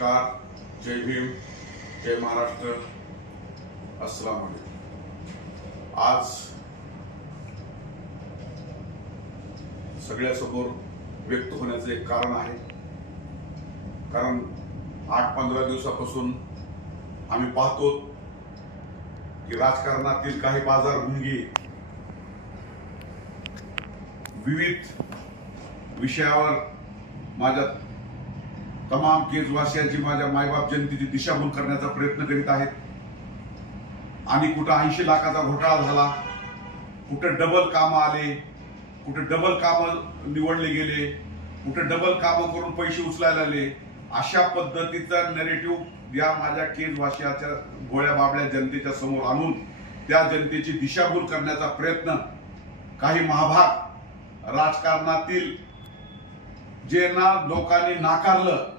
नमस्कार जय भीम जय महाराष्ट्र. अस्सलाम वालेकुम आज सगळ्यासमोर व्यक्त होण्याचं एक कारण आहे. कारण आठ पंधरा दिवसापासून आम्ही पाहतो की राजकारणातील काही बाजारभुंगी विविध विषयावर माझ्या तमाम केजवासियांची माझ्या मायबाप जनतेची दिशाभूल करण्याचा प्रयत्न करीत आहेत. आणि कुठं ऐंशी लाखाचा घोटाळा झाला कुठं डबल कामं आले कुठं डबल कामं निवडले गेले कुठं डबल कामं करून पैसे उचलायला आले अशा पद्धतीचा नेरेटिव्ह या माझ्या केजवासियाच्या गोळ्या बाबड्या जनतेच्या समोर आणून त्या जनतेची दिशाभूल करण्याचा प्रयत्न काही महाभाग राजकारणातील जे ना लोकांनी नाकारलं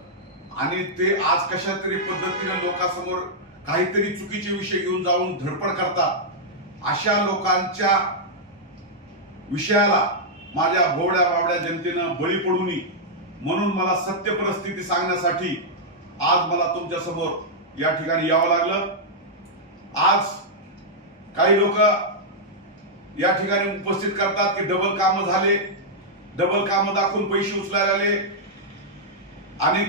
आणि ते आज कशा तरी पद्धतीने लोकांसमोर काहीतरी चुकीचे विषय घेऊन जाऊन धडपड करतात अशा लोकांच्या विषयाला माझ्या भोवड्या बावड्या जनतेनं बळी पडू नये. म्हणून मला सत्य परिस्थिती सांगण्यासाठी आज मला तुमच्यासमोर या ठिकाणी यावं लागलं. आज काही लोक या ठिकाणी उपस्थित करतात की डबल कामं झाले. डबल कामं दाखवून पैसे उचलायला आले. आणि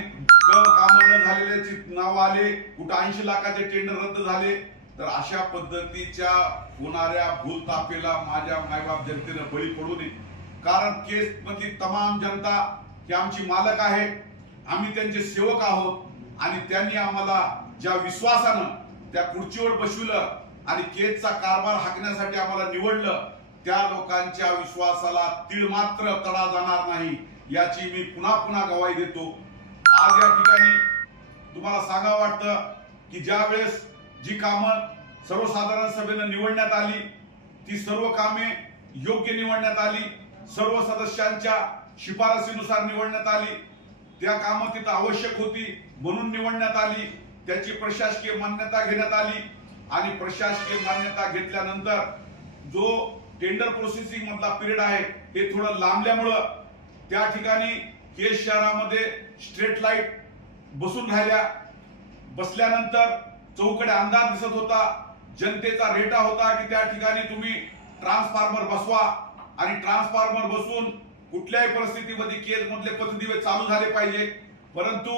कामं न झालेल्याची नाव आले कुठं ऐंशी लाखाचे टेंडर रद्द झाले तर अशा पद्धतीच्या होणाऱ्या भूलतापेला माझ्या मायबाप जनतेनं बळी पडू नये. कारण केस मधली तमाम जनता ही आमची मालक आहे. आम्ही त्यांचे सेवक आहोत आणि त्यांनी आम्हाला ज्या विश्वासानं त्या खुर्चीवर बसविलं आणि केसचा कारभार हाकण्यासाठी आम्हाला निवडलं त्या लोकांच्या विश्वासाला तीळ मात्र तडा जाणार नाही याची मी पुन्हा पुन्हा गवाही देतो. आज या ठिकाणी तुम्हाला सांगा वाटतं की ज्या वेळेस जी कामं सर्वसाधारण सभेनं निवडण्यात आली ती सर्व कामे योग्य निवडण्यात आली सर्व सदस्यांच्या शिफारसीनुसार निवडण्यात आली त्या कामं तिथं आवश्यक होती म्हणून निवडण्यात आली त्याची प्रशासकीय मान्यता घेण्यात आली आणि प्रशासकीय मान्यता घेतल्यानंतर जो टेंडर प्रोसेसिंग मधला पिरियड आहे हे थोडं लांबल्यामुळं त्या ठिकाणी केस शहरामध्ये स्ट्रेट लाइट बसून राहिल्या. बसल्यानंतर चौकडे अंधार दिसत होता. जनतेचा रेटा होता की त्या ठिकाणी तुम्ही ट्रान्सफॉर्मर बसवा. आणि ट्रान्सफॉर्मर बसून कुठल्याही परिस्थितीमध्ये केस मधले पथदिवे चालू झाले पाहिजे. परंतु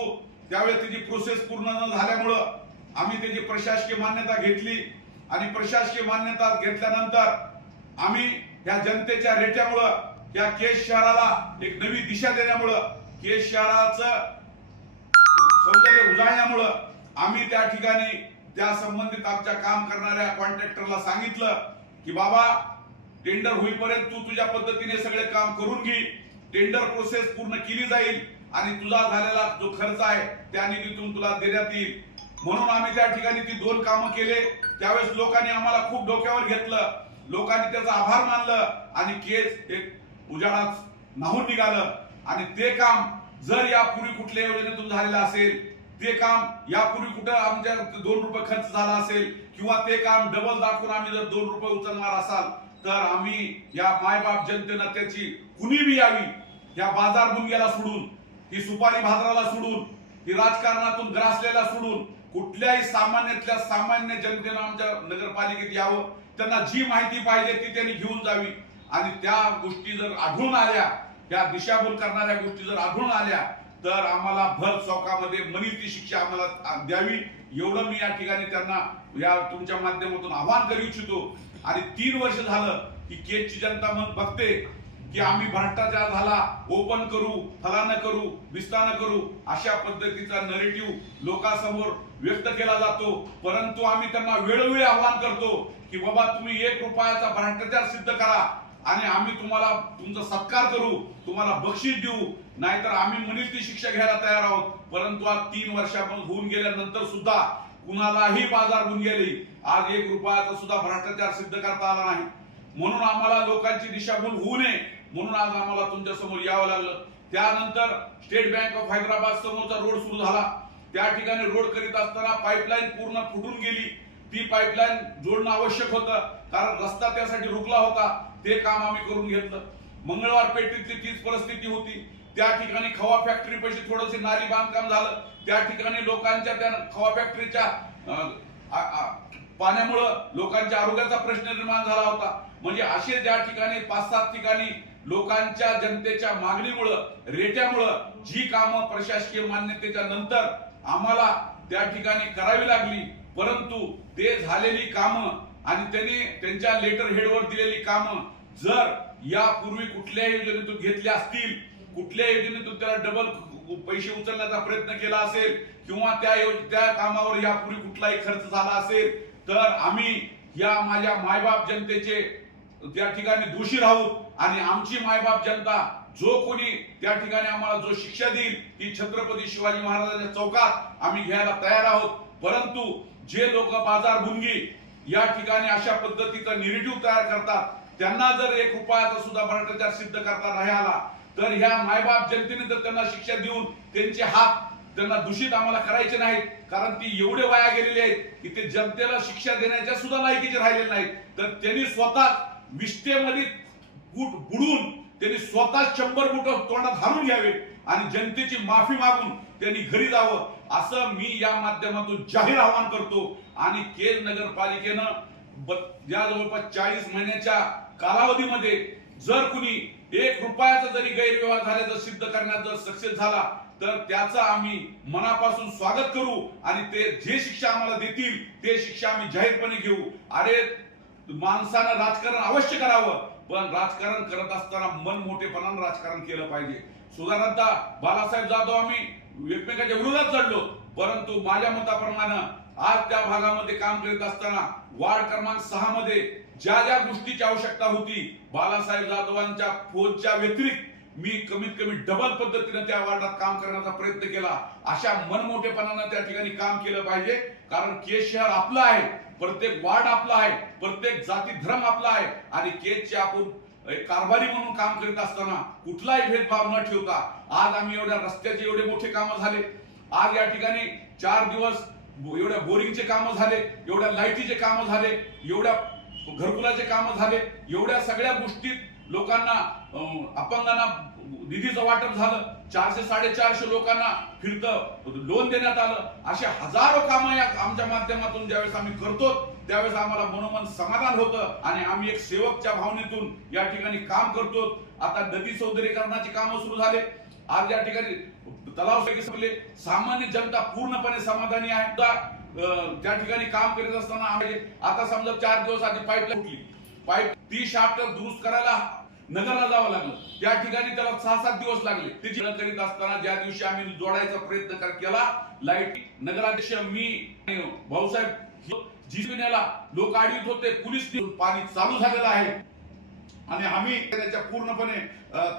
त्यावेळेस त्याची प्रोसेस पूर्ण न झाल्यामुळं आम्ही त्याची प्रशासकीय मान्यता घेतली. आणि प्रशासकीय मान्यता घेतल्यानंतर आम्ही या जनतेच्या रेट्यामुळं त्या केस शहराला एक नवी दिशा देण्यामुळं केस शहराचं सौंदर्य उजाळण्यामुळं आम्ही त्या ठिकाणी त्या संबंधित आमच्या काम करणाऱ्या कॉन्ट्रॅक्टरला सांगितलं की बाबा टेंडर होईपर्यंत तू तुझ्या पद्धतीने सगळे काम करून घे. टेंडर प्रोसेस पूर्ण केली जाईल आणि तुझा झालेला जो खर्च आहे त्या निधीतून तुला देण्यात येईल. म्हणून आम्ही त्या ठिकाणी ती दोन कामं केले. त्यावेळेस लोकांनी आम्हाला खूप डोक्यावर घेतलं. लोकांनी त्याचा आभार मानलं आणि केस एक उजाडात नाहून निघालं. आणि ते काम जर यापूर्वी कुठल्या योजनेतून झालेलं असेल ते काम यापूर्वी कुठं आमच्या दोन रुपये खर्च झाला असेल किंवा ते काम डबल दाखवून आम्ही जर दोन रुपये उचलणार असाल तर आम्ही या मायबाप जनतेनं त्याची कुणी बी यावी या बाजार बुंग्याला सोडून ही सुपारी भाजराला सोडून ही राजकारणातून ग्रासलेला सोडून कुठल्याही सामान्यातल्या सामान्य जनतेनं आमच्या नगरपालिकेत यावं त्यांना जी माहिती पाहिजे ती त्यांनी घेऊन जावी. आणि त्या गोष्टी जर आढळून आल्या त्या दिशाभूल करणाऱ्या गोष्टी जर आढळून आल्या तर आम्हाला भर चौकामध्ये मनीची शिक्षा आम्हाला द्यावी. एवढं मी या ठिकाणी त्यांना या तुमच्या माध्यमातून आवाहन करू इच्छितो. आणि तीन वर्ष झालं की केजची जनता मग बघते की आम्ही भ्रष्टाचार झाला ओपन करू फलानं करू विस्तानं करू अशा पद्धतीचा नरेटिव्ह लोकांसमोर व्यक्त केला जातो. परंतु आम्ही त्यांना वेळोवेळी आवाहन करतो की बाबा तुम्ही एक रुपयाचा भ्रष्टाचार सिद्ध करा. आणि आम्ही तुम्हाला तुमचा सत्कार करू तुम्हाला बक्षीस देऊ. नाहीतर आम्ही म्हणील ती शिक्षा घ्यायला तयार आहोत. परंतु आज तीन वर्षापासून होऊन गेल्यानंतर सुद्धा कुणालाही बाजार होऊन गेली. आज एक रुपयाचा सुद्धा भ्रष्टाचार सिद्ध करता आला नाही. म्हणून आम्हाला लोकांची दिशाभूल होऊ नये. म्हणून आज आम्हाला तुमच्यासमोर यावं लागलं. त्यानंतर स्टेट बँक ऑफ हैदराबाद समोरचा रोड सुरू झाला. त्या ठिकाणी रोड करीत असताना पाईपलाईन पूर्ण फुटून गेली. ती पाईपलाईन जोडणं आवश्यक होतं. कारण रस्ता त्यासाठी रुकला होता. ते काम आम्ही करून घेतलं. मंगळवार पेठेतली तीच परिस्थिती होती. त्या ठिकाणी खवा फॅक्टरी पैसे थोडंसे नाली बांधकाम झालं. त्या ठिकाणी लोकांच्या त्या खवा फॅक्टरीच्या पाण्यामुळं लोकांच्या आरोग्याचा प्रश्न निर्माण झाला होता. म्हणजे असे ज्या ठिकाणी पाच सात ठिकाणी लोकांच्या जनतेच्या मागणीमुळं रेट्यामुळं जी कामं प्रशासकीय मान्यतेच्या नंतर आम्हाला त्या ठिकाणी करावी लागली परंतु ते झालेली कामं आणि त्यांनी त्यांच्या लेटर हेडवर दिलेली कामं जर यापूर्वी कुठल्याही योजनेतून घेतल्या असतील कुठल्या योजनेतून त्याला डबल पैसे उचलण्याचा प्रयत्न केला असेल किंवा त्या त्या कामावर यापूर्वी कुठलाही खर्च झाला असेल तर आम्ही या माझ्या मायबाप जनतेचे त्या ठिकाणी दोषी राहू आणि आमची मायबाप जनता जो कोणी त्या ठिकाणी आम्हाला जो शिक्षा देईल ती छत्रपती शिवाजी महाराजांच्या चौकात आम्ही घ्यायला तयार आहोत. परंतु जे लोक बाजार भुंगी या ठिकाणी अशा पद्धतीचा निरेटिव्ह तयार करतात त्यांना जर एक रुपयाचा सुद्धा भ्रष्टाचार सिद्ध करता नाही आला तर ह्या मायबाप जनतेने जर त्यांना शिक्षा देऊन त्यांचे हात त्यांना दूषित आम्हाला करायचे नाहीत कारण ती एवढे वाया गेलेले आहेत की ते जनतेला शिक्षा देण्याच्या सुद्धा लायकीचे राहिलेले नाहीत. तर त्यांनी स्वतः विष्ठेमध्ये बूट बुडून त्यांनी स्वतः शंभर बुट तोंडात घालून घ्यावे आणि जनतेची माफी मागून त्यांनी घरी जावं असं मी या माध्यमातून जाहीर आवाहन करतो. आणि केल नगरपालिकेनं या जवळपास चाळीस महिन्याच्या कालावधीमध्ये जर कुणी एक रुपयाचा जरी गैरव्यवहार झाल्याचं सिद्ध करण्यात जर सक्सेस झाला तर त्याचा आम्ही मनापासून स्वागत करू आणि ते जे शिक्षा आम्हाला देतील ते शिक्षा आम्ही जाहीरपणे घेऊ. अरे माणसानं राजकारण अवश्य करावं पण राजकारण करत असताना मन मोठेपणानं राजकारण केलं पाहिजे. सुधारणता बाळासाहेब जाधव आम्ही एकमेकाच्या विरोधात चढलो परंतु माझ्या मताप्रमाणे आज त्या भागामध्ये काम करीत असताना वार्ड क्रमांक सहा मध्ये ज्या ज्या गोष्टीची आवश्यकता होती बालासाहेब जाधवांच्या फौजच्या व्यतिरिक्त मी कमीत कमी डबल पद्धतीने त्या वार्डात काम करण्याचा प्रयत्न केला. अशा मनमोठेपणानं त्या ठिकाणी काम केलं पाहिजे. कारण केस शहर आपलं आहे प्रत्येक वार्ड आपला आहे प्रत्येक जाती धर्म आपला आहे. आणि केसचे आपण कारभारी म्हणून काम करीत असताना कुठलाही भेदभाव न ठेवता आज आम्ही एवढ्या रस्त्याचे एवढे मोठे कामं झाले. आज या ठिकाणी चार दिवस एवढ्या बोरिंगचे कामं झाले एवढ्या लाईटीचे कामं झाले एवढ्या घरकुलाचे कामं झाले. एवढ्या सगळ्या गोष्टीत लोकांना अपंगांना निधीचं वाटप झालं. चारशे साडेचारशे लोकांना फिरतं लोन देण्यात आलं. असे हजारो कामं या आमच्या माध्यमातून ज्यावेळेस आम्ही करतो त्यावेळेस आम्हाला मनोमन समाधान होतं आणि आम्ही एक सेवकच्या भावनेतून या ठिकाणी काम करतो. आता नदी सौंदर्यीकरणाचे कामं सुरू झाले. आज या ठिकाणी तलाव संपले सामान्य जनता पूर्णपणे समाधानी आहे. त्या ठिकाणी काम करीत असताना आम्ही आता समजा चार दिवस आधी पाईपलाईन फुटली. पाईप ती शाफ्ट दुरुस्त करायला नगरला जावं लागलं. त्या ठिकाणी त्याला सहा सात दिवस लागले. त्याची करीत असताना ज्या दिवशी आम्ही जोडायचा प्रयत्न केला लाइट नगराध्यक्ष मी भाऊसाहेब जिजविण्याला लोक अडीत होते. पोलीस पाणी चालू झालेलं आहे. आणि आम्ही त्याच्या पूर्णपणे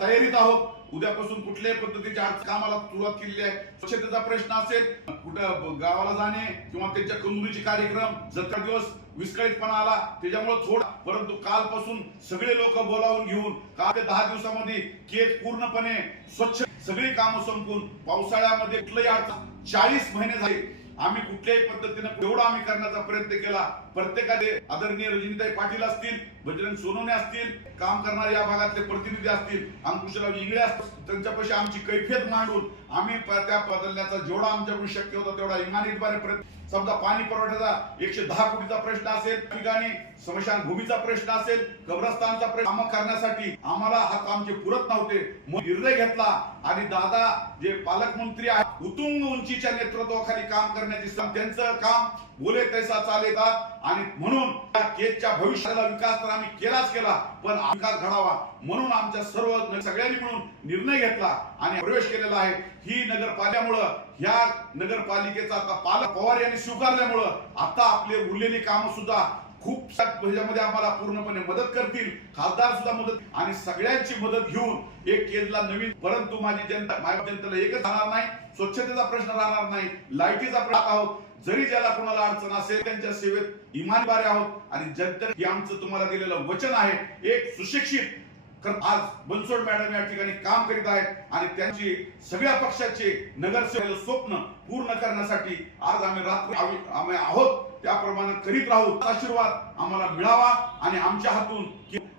तयारीत आहोत. उद्यापासून कुठल्याही पद्धतीच्या कामाला सुरुवात केलेली आहे. स्वच्छतेचा प्रश्न असेल कुठं गावाला जाणे किंवा त्यांच्या कंदुरीचे कार्यक्रम जत्रा दिवस विस्कळीतपणा आला त्याच्यामुळे थोडा परंतु कालपासून सगळे लोक बोलावून घेऊन काल ते दहा दिवसामध्ये केस पूर्णपणे स्वच्छ सगळी कामं संपून पावसाळ्यामध्ये कुठलंही अडचण चाळीस महिने झाले आम्ही कुठल्याही पद्धतीने एवढा आम्ही करण्याचा प्रयत्न केला. प्रत्येकाने आदरणीय रजनीताई पाटील असतील बजरंग सोनवणे असतील काम करणारे या भागातले प्रतिनिधी असतील अंकुशराव इंगळे असतील त्यांच्यापाशी आमची कैफियत मांडून आम्ही त्या बदलण्याचा जेवढा आमच्याकडून शक्य होता तेवढा इमानितपणे प्रयत्न समजा पाणी पुरवठ्याचा एकशे दहा कोटीचा प्रश्न असेल ठिकाणी स्मशान भूमीचा प्रश्न असेल कब्रस्तानचा प्रश्न करण्यासाठी आम्हाला हा आमचे पुरत नव्हते मग निर्णय घेतला. आणि दादा जे पालकमंत्री आहेत उतुंग उंचीच्या नेतृत्वाखाली काम करण्याची त्यांचं काम बोले तैसा चालेतात. आणि म्हणून त्या केजच्या भविष्याला विकास तर आम्ही केलाच केला पण विकास घडावा म्हणून आमच्या सर्व सगळ्यांनी म्हणून निर्णय घेतला आणि प्रवेश केलेला आहे. ही नगरपालिकेमुळं ह्या नगरपालिकेचा आता पालक पवार यांनी स्वीकारल्यामुळं आता आपले उरलेली कामं सुद्धा खूप ह्याच्यामध्ये आम्हाला पूर्णपणे मदत करतील. खासदार सुद्धा मदत आणि सगळ्यांची मदत घेऊन एक केजला नवीन परंतु माझी जनता माझ्या जनतेला एकच राहणार नाही. स्वच्छतेचा प्रश्न राहणार नाही. लाईटीचा प्रश्न आहोत. जरी ज्याला कोणाला अडचण असेल त्यांच्या सेवेत इमानदारी आहोत आणि जनते हे आमचं तुम्हाला दिलेलं वचन आहे एक सुशिक्षित आज बनसोड मॅडम या ठिकाणी काम करीत आहेत आणि त्यांची सगळ्या पक्षाचे नगरसेवक स्वप्न पूर्ण करण्यासाठी आज आम्ही रात्री आम्ही आम्ही आहोत. त्याप्रमाणे करीत राहू. आशीर्वाद आम्हाला मिळावा आणि आमच्या हातून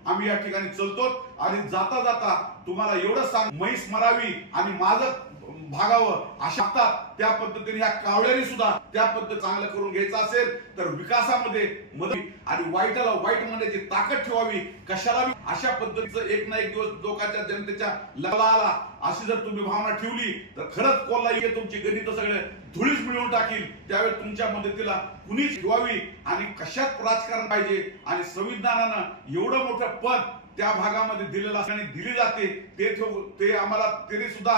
आम्ही या ठिकाणी चलतो आणि जाता जाता तुम्हाला एवढं सांग म्हैस मरावी आणि माझं भागावं अशा त्या पद्धतीने या कावळ्याने सुद्धा त्या पद्धत चांगलं करून घ्यायचं असेल तर विकासामध्ये मदत आणि वाईटाला वाईट म्हणण्याची ताकद ठेवावी कशाला अशा पद्धतीचं एक ना एक दिवस लोकांच्या जनतेच्या लग्नाला आला अशी जर तुम्ही भावना ठेवली तर खरंच कोल्हा ये तुमची गणित सगळे धुळीच मिळवून टाकील. त्यावेळी तुमच्या मदतीला कुणीच ठेवावी आणि कशात राजकारण पाहिजे आणि संविधानानं एवढं मोठं पद त्या भागामध्ये दिलेलं असं आणि दिले जाते ते ते आम्हाला तरी सुद्धा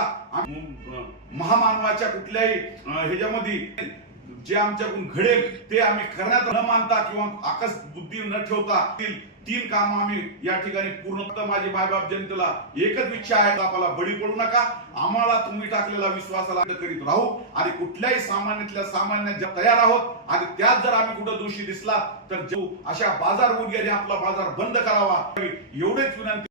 महामानवाच्या कुठल्याही ह्याच्यामध्ये जे आमच्याकडून घडेल ते आम्ही करण्यात न मानता किंवा आकस बुद्धी न ठेवता तीन काम आम्ही या ठिकाणी पूर्ण माझी मायबाप जनतेला एकच इच्छा आहे आपल्याला बळी पडू नका. आम्हाला तुम्ही टाकलेला विश्वासाला करीत राहू. आणि कुठल्याही सामान्यातल्या सामान्य ज्या तयार आहोत आणि त्यात जर आम्ही कुठं दोषी दिसला तर जो अशा बाजार गुडघ्याने आपला बाजार बंद करावा. एवढेच विनंती